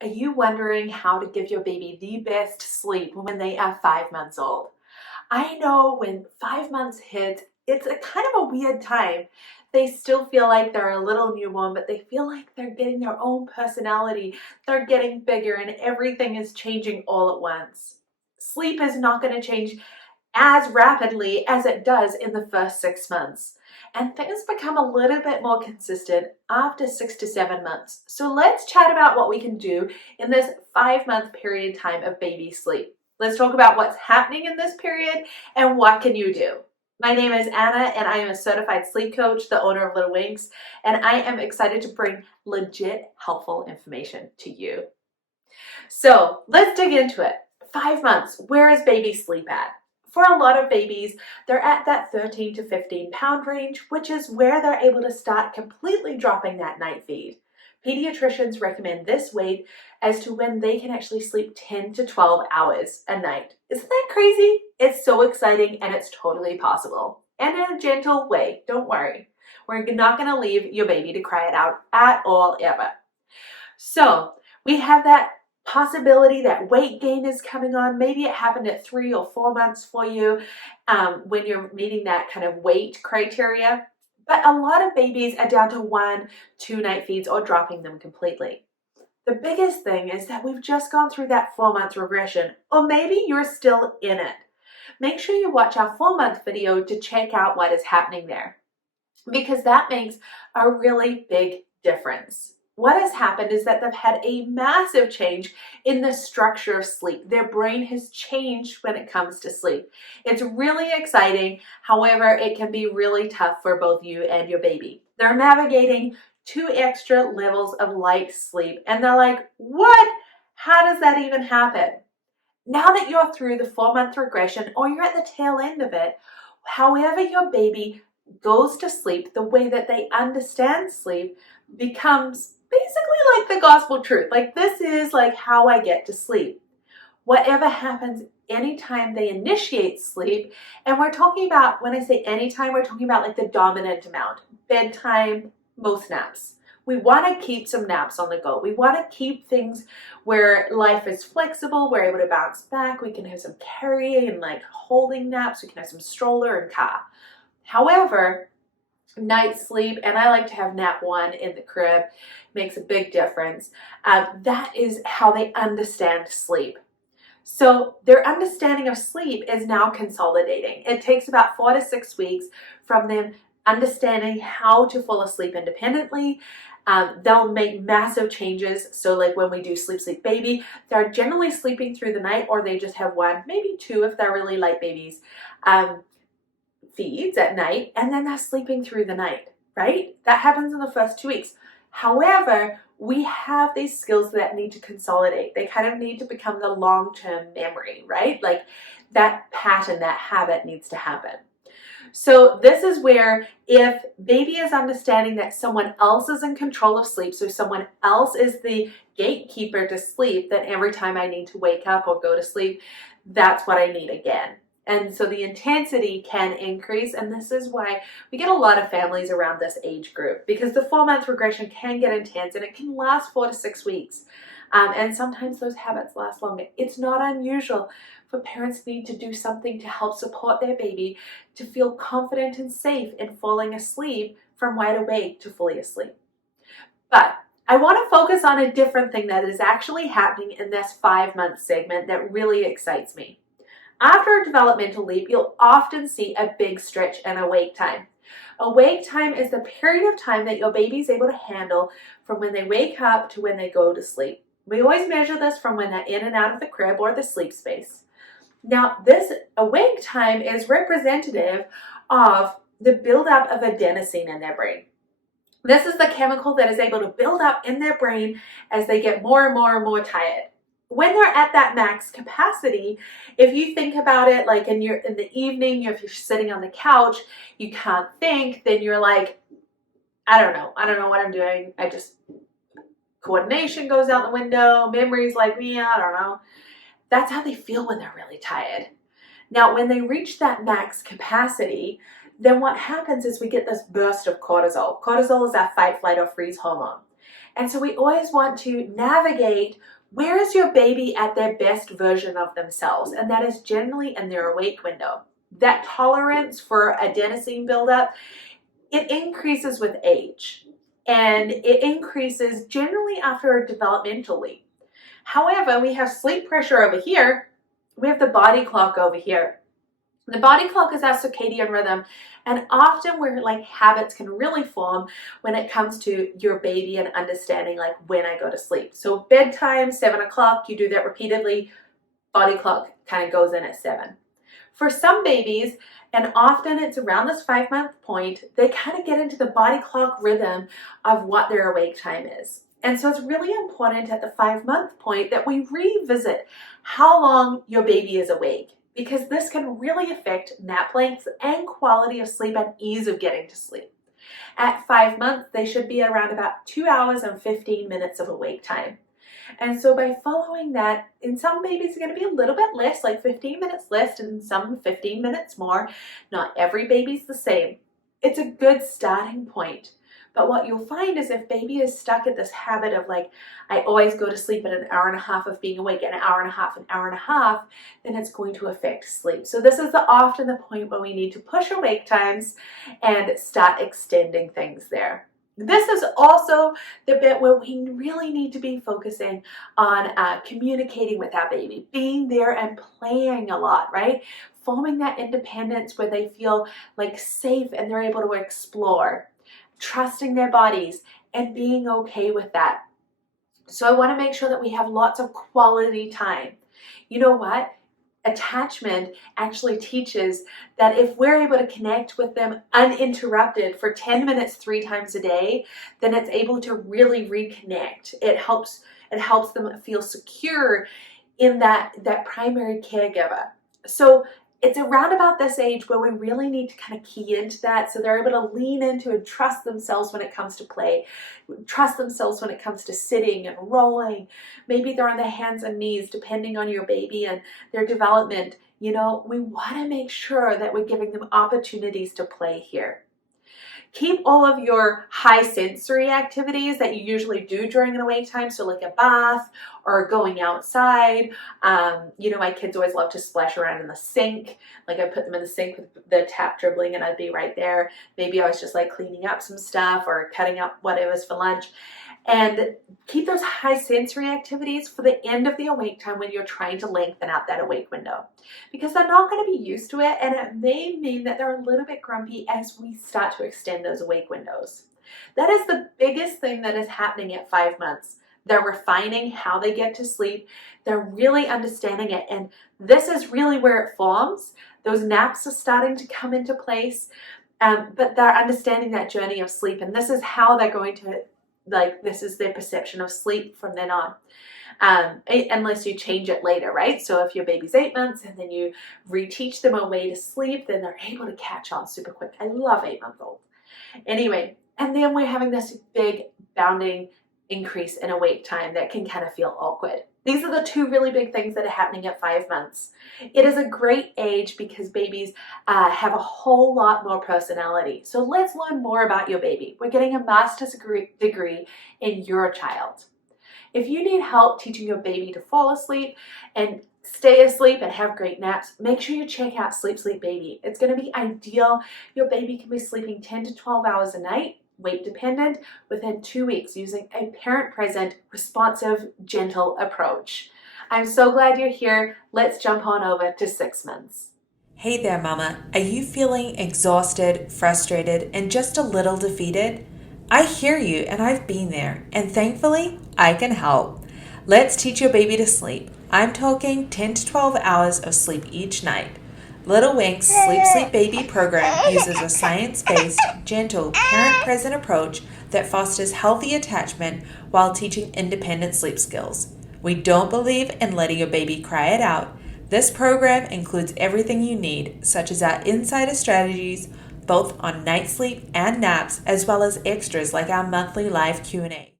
Are you wondering how to give your baby the best sleep when they are 5 months old? I know when 5 months hit, it's a kind of a weird time. They still feel like they're a little newborn, but they feel like they're getting their own personality. They're getting bigger and everything is changing all at once. Sleep is not going to change as rapidly as it does in the first 6 months. And things become a little bit more consistent after 6 to 7 months. So let's chat about what we can do in this 5 month period time of baby sleep. Let's talk about what's happening in this period and what can you do. My name is Anna and I am a certified sleep coach, the owner of Little Winks, and I am excited to bring legit helpful information to you. So let's dig into it. 5 months, where is baby sleep at? For a lot of babies, they're at that 13 to 15 pound range, which is where they're able to start completely dropping that night feed. Pediatricians recommend this weight as to when they can actually sleep 10 to 12 hours a night. Isn't that crazy? It's so exciting and it's totally possible. And in a gentle way, don't worry. We're not going to leave your baby to cry it out at all ever. So we have that possibility that weight gain is coming on. Maybe it happened at 3 or 4 months for you when you're meeting that kind of weight criteria. But a lot of babies are down to 1, 2 night feeds or dropping them completely. The biggest thing is that we've just gone through that 4 month regression, or maybe you're still in it. Make sure you watch our 4 month video to check out what is happening there, because that makes a really big difference. What has happened is that they've had a massive change in the structure of sleep. Their brain has changed when it comes to sleep. It's really exciting. However, it can be really tough for both you and your baby. They're navigating 2 extra levels of light sleep, and they're like, what? How does that even happen? Now that you're through the 4 month regression or you're at the tail end of it, however your baby goes to sleep, the way that they understand sleep becomes basically like the gospel truth. Like, this is like how I get to sleep. Whatever happens anytime they initiate sleep, and we're talking about, when I say anytime, we're talking about like the dominant amount, bedtime, most naps. We want to keep some naps on the go. We want to keep things where life is flexible. We're able to bounce back. We can have some carrying and like holding naps. We can have some stroller and car. However, night sleep, and I like to have nap 1 in the crib, makes a big difference. That is how they understand sleep. So their understanding of sleep is now consolidating. It takes about 4 to 6 weeks from them understanding how to fall asleep independently. They'll make massive changes. So like when we do Sleep Sleep Baby, they're generally sleeping through the night, or they just have 1, maybe 2 if they're really light babies, feeds at night, and then they're sleeping through the night, right? That happens in the first 2 weeks. However, we have these skills that need to consolidate. They kind of need to become the long-term memory, right? Like that pattern, that habit needs to happen. So this is where, if baby is understanding that someone else is in control of sleep, so someone else is the gatekeeper to sleep, then every time I need to wake up or go to sleep, that's what I need again. And so the intensity can increase, and this is why we get a lot of families around this age group, because the 4 month regression can get intense and it can last 4 to 6 weeks. And sometimes those habits last longer. It's not unusual for parents to need to do something to help support their baby to feel confident and safe in falling asleep from wide awake to fully asleep. But I want to focus on a different thing that is actually happening in this 5 month segment that really excites me. After a developmental leap, you'll often see a big stretch in awake time. Awake time is the period of time that your baby is able to handle from when they wake up to when they go to sleep. We always measure this from when they're in and out of the crib or the sleep space. Now, this awake time is representative of the buildup of adenosine in their brain. This is the chemical that is able to build up in their brain as they get more and more and more tired. When they're at that max capacity, if you think about it, like in the evening, if you're sitting on the couch, you can't think, then you're like, I don't know what I'm doing. Coordination goes out the window, memories like me, I don't know. That's how they feel when they're really tired. Now, when they reach that max capacity, then what happens is we get this burst of cortisol. Cortisol is our fight, flight, or freeze hormone. And so we always want to navigate where is your baby at their best version of themselves, and that is generally in their awake window. That tolerance for adenosine buildup, it increases with age, and it increases generally after developmentally. However, we have sleep pressure over here, we have the body clock over here. The body clock is our circadian rhythm, and often where like habits can really form when it comes to your baby and understanding like when I go to sleep. So bedtime, 7 o'clock, you do that repeatedly, body clock kind of goes in at 7. For some babies, and often it's around this 5-month point, they kind of get into the body clock rhythm of what their awake time is. And so it's really important at the 5-month point that we revisit how long your baby is awake, because this can really affect nap length and quality of sleep and ease of getting to sleep. At 5 months, they should be around about 2 hours and 15 minutes of awake time. And so by following that, in some babies it's going to be a little bit less, like 15 minutes less, and some 15 minutes more. Not every baby's the same. It's a good starting point. But what you'll find is if baby is stuck at this habit of like, I always go to sleep at an hour and a half of being awake, an hour and a half, then it's going to affect sleep. So this is often the point where we need to push awake times and start extending things there. This is also the bit where we really need to be focusing on communicating with our baby, being there and playing a lot, right? Forming that independence where they feel like safe and they're able to explore, trusting their bodies and being okay with that. So I want to make sure that we have lots of quality time. You know what? Attachment actually teaches that if we're able to connect with them uninterrupted for 10 minutes 3 times a day, then it's able to really reconnect. It helps them feel secure in that primary caregiver. So it's around about this age where we really need to kind of key into that so they're able to lean into and trust themselves when it comes to play, trust themselves when it comes to sitting and rolling. Maybe they're on their hands and knees depending on your baby and their development. You know, we want to make sure that we're giving them opportunities to play here. Keep all of your high sensory activities that you usually do during an awake time, so like a bath or going outside. You know, my kids always love to splash around in the sink. Like I put them in the sink with the tap dribbling and I'd be right there. Maybe I was just like cleaning up some stuff or cutting up whatever's for lunch. And keep those high sensory activities for the end of the awake time when you're trying to lengthen out that awake window, because they're not going to be used to it, and it may mean that they're a little bit grumpy as we start to extend those awake windows. That is the biggest thing that is happening at 5 months. They're refining how they get to sleep. They're really understanding it, and this is really where it forms. Those naps are starting to come into place, but they're understanding that journey of sleep, and this is how they're going to this is their perception of sleep from then on, unless you change it later, right? So if your baby's 8 months and then you reteach them a way to sleep, then they're able to catch on super quick. I love 8-month-olds. Anyway, and then we're having this big bounding increase in awake time that can kind of feel awkward. These are the 2 really big things that are happening at 5 months. It is a great age because babies have a whole lot more personality. So let's learn more about your baby. We're getting a master's degree in your child. If you need help teaching your baby to fall asleep and stay asleep and have great naps, make sure you check out Sleep Sleep Baby. It's going to be ideal. Your baby can be sleeping 10 to 12 hours a night, weight dependent, within 2 weeks using a parent present, responsive, gentle approach. I'm so glad you're here. Let's jump on over to 6 months. Hey there, Mama. Are you feeling exhausted, frustrated, and just a little defeated? I hear you, and I've been there, and thankfully, I can help. Let's teach your baby to sleep. I'm talking 10 to 12 hours of sleep each night. Little Wink's Sleep Sleep Baby program uses a science-based, gentle, parent-present approach that fosters healthy attachment while teaching independent sleep skills. We don't believe in letting your baby cry it out. This program includes everything you need, such as our insider strategies, both on night sleep and naps, as well as extras like our monthly live Q&A.